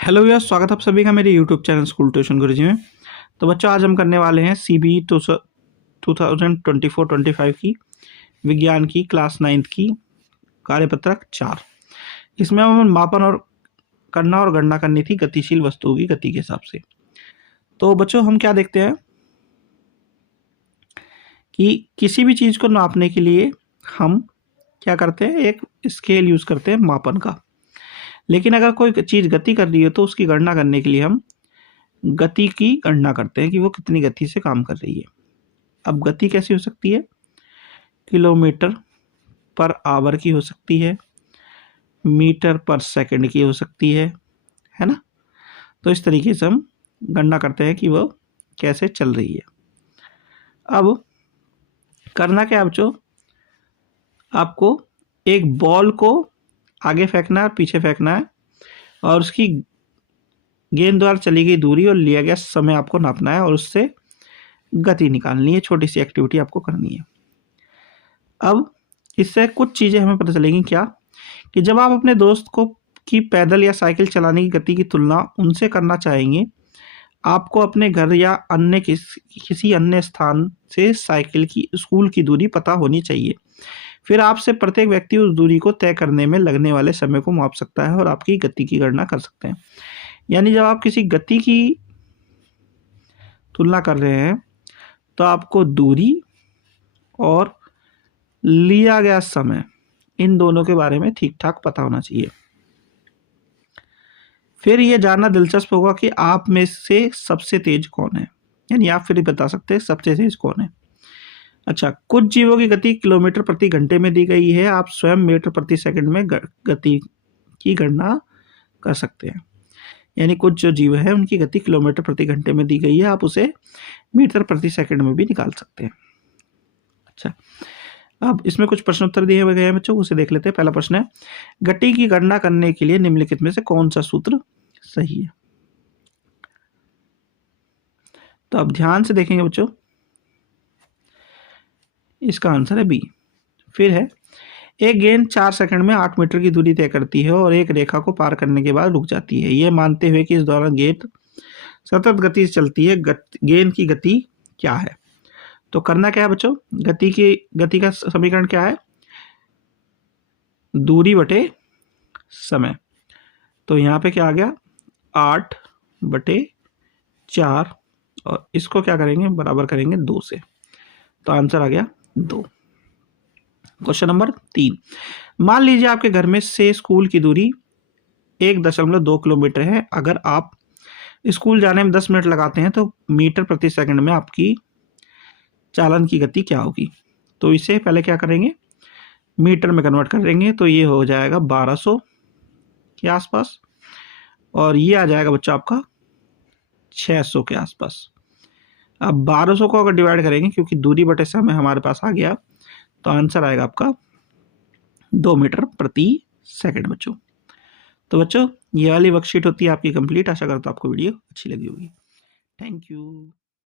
Hello भैया, स्वागत है आप सभी का मेरे यूट्यूब चैनल स्कूल ट्यूशन गुरुजी में। तो बच्चों, आज हम करने वाले हैं सीबी 2024-25 की विज्ञान की क्लास 9th की कार्यपत्रक 4। इसमें हमें मापन और करना और गणना करनी थी गतिशील वस्तुओं की गति के हिसाब से। तो बच्चों, हम क्या देखते हैं कि किसी भी चीज़ को नापने के लिए हम क्या करते हैं, एक स्केल यूज़ करते हैं मापन का। लेकिन अगर कोई चीज़ गति कर रही है तो उसकी गणना करने के लिए हम गति की गणना करते हैं कि वो कितनी गति से काम कर रही है। अब गति कैसी हो सकती है? किलोमीटर पर आवर की हो सकती है, मीटर पर सेकंड की हो सकती है ना? तो इस तरीके से हम गणना करते हैं कि वो कैसे चल रही है। अब करना क्या बच्चों, आपको एक बॉल को आगे फेंकना है और पीछे फेंकना है और उसकी गेंद द्वारा चली गई दूरी और लिया गया समय आपको नापना है और उससे गति निकालनी है। छोटी सी एक्टिविटी आपको करनी है। अब इससे कुछ चीज़ें हमें पता चलेंगी क्या, कि जब आप अपने दोस्त को की पैदल या साइकिल चलाने की गति की तुलना उनसे करना चाहेंगे, आपको अपने घर या अन्य किसी अन्य स्थान से साइकिल की स्कूल की दूरी पता होनी चाहिए। फिर आपसे प्रत्येक व्यक्ति उस दूरी को तय करने में लगने वाले समय को माप सकता है और आपकी गति की गणना कर सकते हैं। यानी जब आप किसी गति की तुलना कर रहे हैं तो आपको दूरी और लिया गया समय, इन दोनों के बारे में ठीक ठाक पता होना चाहिए। फिर ये जानना दिलचस्प होगा कि आप में से सबसे तेज कौन है। यानी आप फिर बता सकते हैं सबसे तेज कौन है। अच्छा, कुछ जीवों की गति किलोमीटर प्रति घंटे में दी गई है। आप स्वयं मीटर प्रति सेकंड में गति की गणना कर सकते हैं। यानी कुछ जो जीव है उनकी गति किलोमीटर प्रति घंटे में दी गई है, आप उसे मीटर प्रति सेकंड में भी निकाल सकते हैं। अच्छा, अब इसमें कुछ प्रश्न उत्तर दिए गए हैं बच्चों, उसे देख लेते हैं। पहला प्रश्न है, गति की गणना करने के लिए निम्नलिखित में से कौन सा सूत्र सही है? तो अब ध्यान से देखेंगे बच्चों, इसका आंसर है बी। फिर है, एक गेंद 4 सेकंड में 8 मीटर की दूरी तय करती है और एक रेखा को पार करने के बाद रुक जाती है। ये मानते हुए कि इस दौरान गेंद सतत गति से चलती है, गेंद की गति क्या है? तो करना क्या है बच्चों, गति का समीकरण क्या है? दूरी बटे समय। तो यहाँ पे क्या आ गया, 8/4 और इसको क्या करेंगे, बराबर करेंगे 2 से। तो आंसर आ गया 2। क्वेश्चन नंबर 3, मान लीजिए आपके घर में से स्कूल की दूरी 1.2 किलोमीटर है। अगर आप स्कूल जाने में 10 मिनट लगाते हैं तो मीटर प्रति सेकंड में आपकी चालन की गति क्या होगी? तो इसे पहले क्या करेंगे, मीटर में कन्वर्ट करेंगे। तो ये हो जाएगा 1200 के आसपास और ये आ जाएगा बच्चा आपका 600 के आसपास। अब 1200 को अगर डिवाइड करेंगे, क्योंकि दूरी बटे समय हमारे पास आ गया, तो आंसर आएगा आपका 2 मीटर प्रति सेकंड बच्चों। तो बच्चों, ये वाली वर्कशीट होती है आपकी कंप्लीट। आशा करता हूँ आपको वीडियो अच्छी लगी होगी। Thank you.